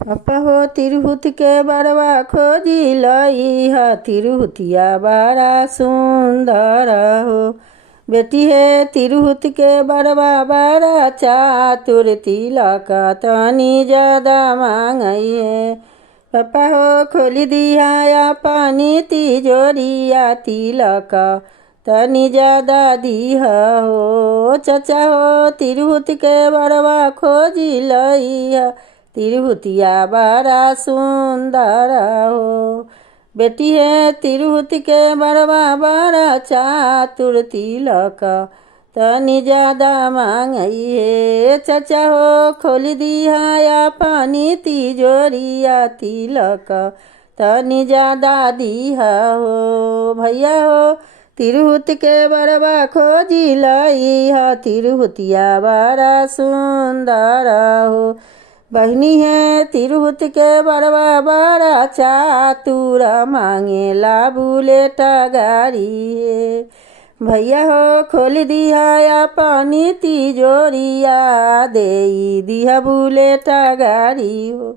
पापा हो तिरहुत के बड़वा खोजी लई ह तिरहुतिया बड़ा सुंदर हो। बेटी है तिरहुत के बड़वा बड़ा चातुर तिलक तनी ज्यादा मांगई है। पापा हो खोली दिया पानी तिजोरिया तिलक तनी ज्यादा दीह हो। चचा हो तिरहुत के बड़वा खोजी लई ह तिरहुतिया बड़ा सुंदर हो। बेटी है तिरहुत के बड़वा बड़ा चातुर तिलक तनी ज्यादा मांगई है। चचा हो खोल दिया पानी तिजोरिया तिलक तनी ज्यादा दीह हो। भैया हो तिरहुत के बड़वा खोजी लई ह तिरहुतिया बड़ा सुंदर हो। बहनी है तिरहुत के बड़वा बड़ा चातुर मांगेला बुलेट गाड़ी है। भैया हो खोल दिया पानी तिजोरिया दे दिया बुलेट गाड़ी हो।